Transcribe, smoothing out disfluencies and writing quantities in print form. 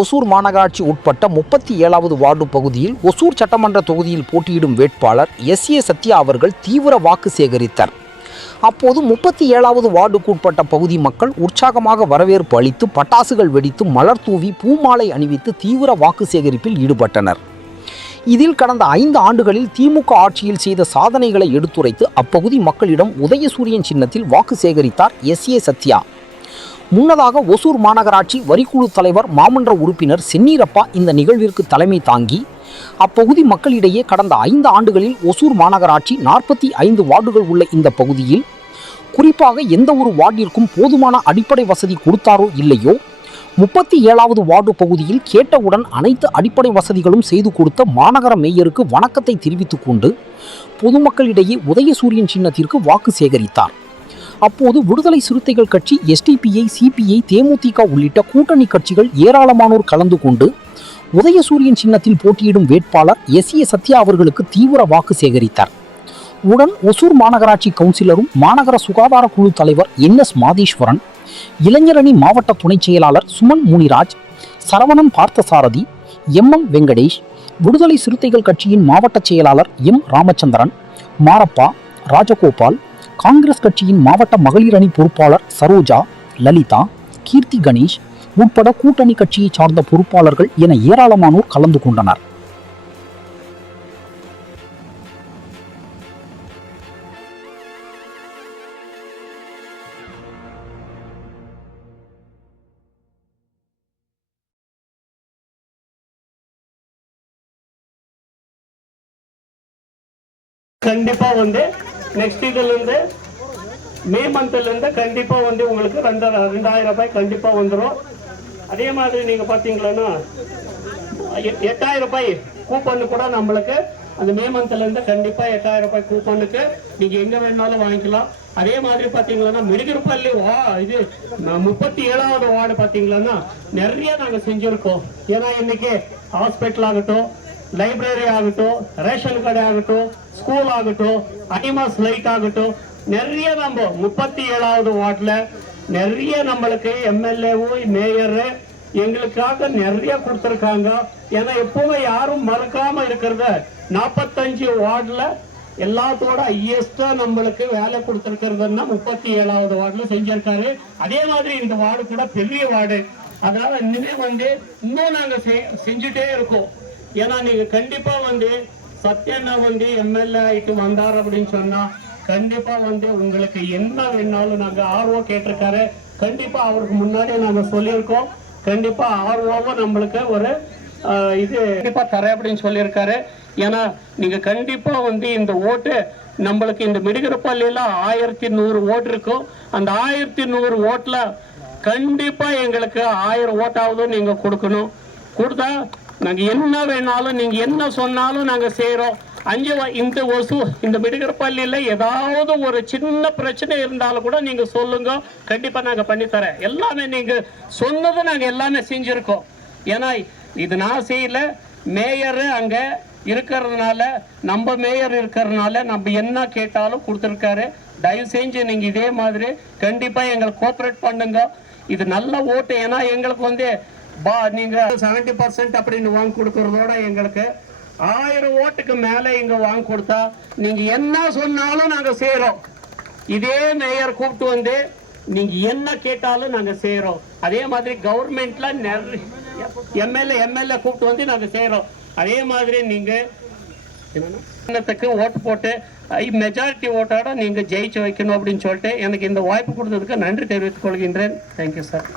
ஒசூர் மாநகராட்சி உட்பட்ட 37வது வார்டு பகுதியில் ஒசூர் சட்டமன்ற தொகுதியில் போட்டியிடும் வேட்பாளர் SA சத்யா அவர்கள் தீவிர வாக்கு சேகரித்தார். அப்போது 37வது வார்டுக்கு உட்பட்ட பகுதி மக்கள் உற்சாகமாக வரவேற்பு அளித்து பட்டாசுகள் வெடித்து மலர் தூவி பூமாலை அணிவித்து தீவிர வாக்கு சேகரிப்பில் ஈடுபட்டனர். இதில் கடந்த 5 ஆண்டுகளில் திமுக ஆட்சியில் செய்த சாதனைகளை எடுத்துரைத்து அப்பகுதி மக்களிடம் உதயசூரியன் சின்னத்தில் வாக்கு சேகரித்தார் SA சத்யா. முன்னதாக ஒசூர் மாநகராட்சி வரிக்குழு தலைவர் மாமன்ற உறுப்பினர் சென்னீரப்பா இந்த நிகழ்விற்கு தலைமை தாங்கி அப்பகுதி மக்களிடையே கடந்த 5 ஆண்டுகளில் ஒசூர் மாநகராட்சி 45 வார்டுகள் உள்ள இந்த பகுதியில் குறிப்பாக எந்த ஒரு வார்டிற்கும் போதுமான அடிப்படை வசதி கொடுத்தாரோ இல்லையோ 37வது வார்டு பகுதியில் கேட்டவுடன் அனைத்து அடிப்படை வசதிகளும் செய்து கொடுத்த மாநகர மேயருக்கு வணக்கத்தை தெரிவித்துக் கொண்டு பொதுமக்களிடையே உதயசூரியன் சின்னத்திற்கு வாக்கு சேகரித்தார். அப்போது விடுதலை சிறுத்தைகள் கட்சி, SDPI, CPI, தேமுதிக உள்ளிட்ட கூட்டணி கட்சிகள் ஏராளமானோர் கலந்து கொண்டு உதயசூரியன் சின்னத்தில் போட்டியிடும் வேட்பாளர் SA சத்யா அவர்களுக்கு தீவிர வாக்கு சேகரித்தார். உடன் ஒசூர் மாநகராட்சி கவுன்சிலரும் மாநகர சுகாதார குழு தலைவர் NS மாதேஸ்வரன், இளைஞரணி மாவட்ட துணைச் செயலாளர் சுமன் முனிராஜ், சரவணன் பார்த்தசாரதி, MM வெங்கடேஷ், விடுதலை சிறுத்தைகள் கட்சியின் மாவட்ட செயலாளர் M ராமச்சந்திரன், மாரப்பா, ராஜகோபால், காங்கிரஸ் கட்சியின் மாவட்ட மகளிர் அணி பொறுப்பாளர் சரோஜா, லலிதா, கீர்த்தி கணேஷ் உட்பட கூட்டணி கட்சியை சார்ந்த பொறுப்பாளர்கள் என ஏராளமானோர் கலந்து கொண்டனர். கண்டிப்பா நெக்ஸ்ட் இதுல இருந்து மே மந்த்ல இருந்து கண்டிப்பா உங்களுக்கு 2000 ரூபாய் கண்டிப்பா வந்துடும். அதே மாதிரி நீங்க பாத்தீங்கன்னா 8000 ரூபாய் கூப்பன் கூட நம்மளுக்கு அந்த மே மந்த்ல இருந்து கண்டிப்பா 8000 ரூபாய் கூப்பனுக்கு நீங்க எங்க வேணாலும் வாங்கிக்கலாம். அதே மாதிரி பாத்தீங்கன்னா மிடிகிருப்பள்ளி இது 37வது வார்டு பாத்தீங்கன்னா நிறைய நாங்க செஞ்சிருக்கோம். ஏன்னா இன்னைக்கு ஹாஸ்பிட்டல் ஆகட்டும், லைப்ரரி ஆகட்டும், ரேஷன் கடை ஆகட்டும், ஸ்கூல் ஆகட்டும், அனிமல்ஸ் லைட் ஆகட்டும், நிறைய நம்ம 37வது வார்டுல நிறைய நம்மளுக்கு MLA மேயர் எங்களுக்காக நிறைய கொடுத்துருக்காங்க. ஏன்னா எப்பவுமே யாரும் மறக்காம இருக்கிறத 45 வார்டுல எல்லாத்தோட ஹையஸ்டா நம்மளுக்கு வேலை கொடுத்துருக்கிறதுன்னா 37வது வார்டுல செஞ்சிருக்காரு. அதே மாதிரி இந்த வார்டு கூட பெரிய வார்டு, அதனால இன்னுமே இன்னும் நாங்க செஞ்சுட்டே இருக்கோம். ஏன்னா நீங்க கண்டிப்பா சத்யண்ணா MLA ஆயிட்டு வந்தார் அப்படின்னு சொன்னா கண்டிப்பா உங்களுக்கு என்ன வேணாலும் நாங்க RO கேட்டிருக்காரு. கண்டிப்பா அவருக்கு முன்னாடியே நாங்க சொல்லியிருக்கோம். கண்டிப்பா RO நம்மளுக்கு ஒரு இது கண்டிப்பா தரேன் அப்படின்னு சொல்லியிருக்காரு. ஏன்னா நீங்க கண்டிப்பா இந்த ஓட்டு நம்மளுக்கு இந்த மிடிகிருப்பள்ளியில 1100 ஓட்டு இருக்கும். அந்த 1100 ஓட்டுல கண்டிப்பா எங்களுக்கு 1000 ஓட்டாவது நீங்க கொடுக்கணும். கொடுத்தா நாங்க என்ன வேணாலும் நீங்க என்ன சொன்னாலும் நாங்க செய்யறோம். இந்த மிடிகிருப்பள்ளியில ஏதாவது ஒரு சின்ன பிரச்சனை இருந்தாலும் கூட நீங்க சொல்லுங்க, கண்டிப்பா நாங்க பண்ணித்தரேன். எல்லாமே நீங்க சொன்னது நாங்க எல்லாமே செஞ்சிருக்கோம். ஏன்னா இது நான் செய்யல, மேயர் அங்க இருக்கிறதுனால, நம்ம மேயர் இருக்கிறதுனால நம்ம என்ன கேட்டாலும் கொடுத்துருக்காரு. தயவு செஞ்சு நீங்க இதே மாதிரி கண்டிப்பா எங்களுக்கு கோஆபரேட் பண்ணுங்க. இது நல்ல ஓட்டு. ஏன்னா எங்களுக்கு நீங்க 70% அப்படின்னு வாங்கி கொடுக்கறதோட எங்களுக்கு 1000 ஓட்டுக்கு மேல இங்க வாங்கி கொடுத்தா நீங்க என்ன சொன்னாலும் நாங்க செய்யறோம். இதே மேயர் கூப்பிட்டு நீங்க என்ன கேட்டாலும் நாங்க செய்யறோம். அதே மாதிரி கவர்மெண்ட்ல MLA கூப்பிட்டு நாங்க செய்யறோம். அதே மாதிரி நீங்க ஓட்டு போட்டு மெஜாரிட்டி ஓட்டோட நீங்க ஜெயிச்சு வைக்கணும் அப்படின்னு சொல்லிட்டு எனக்கு இந்த வாய்ப்பு கொடுத்ததுக்கு நன்றி தெரிவித்துக் கொள்கின்றேன். Thank you sir.